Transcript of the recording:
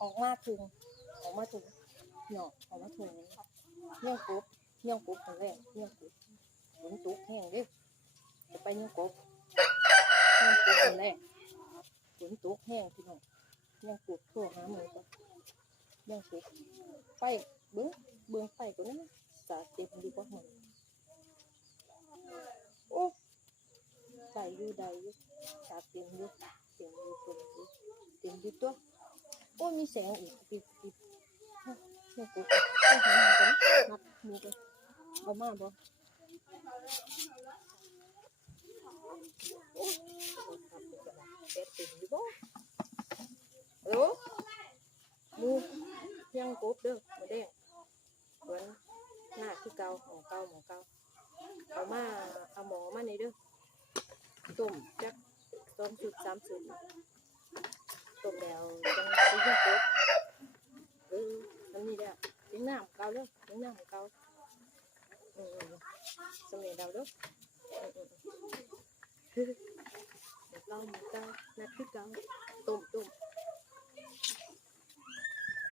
ออกมาถึงเนาะออกมาถึงเลี้ยงกบคนแรกเลี้ยงกบฝนตกแห้งเด้จะไปเลี้ยงกบคนแรกฝนตกแห้งพี่น้องเลี้ยงกบโทรหาหมู่ก็เลี้ยงกบไปเบิ่งไปก็นั้นสาเต็มอยู่บ่หั่นโอ้ใส่อยู่ใดอยู่สาเต็มอยู่ตัวโอ้มีแสงอีกปิดเนี่ยกูไปหาหมูกันนับหมูกันเอามาบ่โอ้แกะติ่มอยู่บ่ฮัลโหลหมูเพียงกบเด้อหมูแดงเหมือนหน้าที่เก่าหมอเก่าเอามาเอาหมอมานี่เด้อต้มจัก2 สุด 3 สุดต้มแล้วจังสิเพียงกบทำนี่ได้เลี้ยงน้ำเก่าเด้อเลี้ยงน้ำเก่าสมัยเราเด้อเดี๋ยวเราเก่านัดที่เก่าต้ม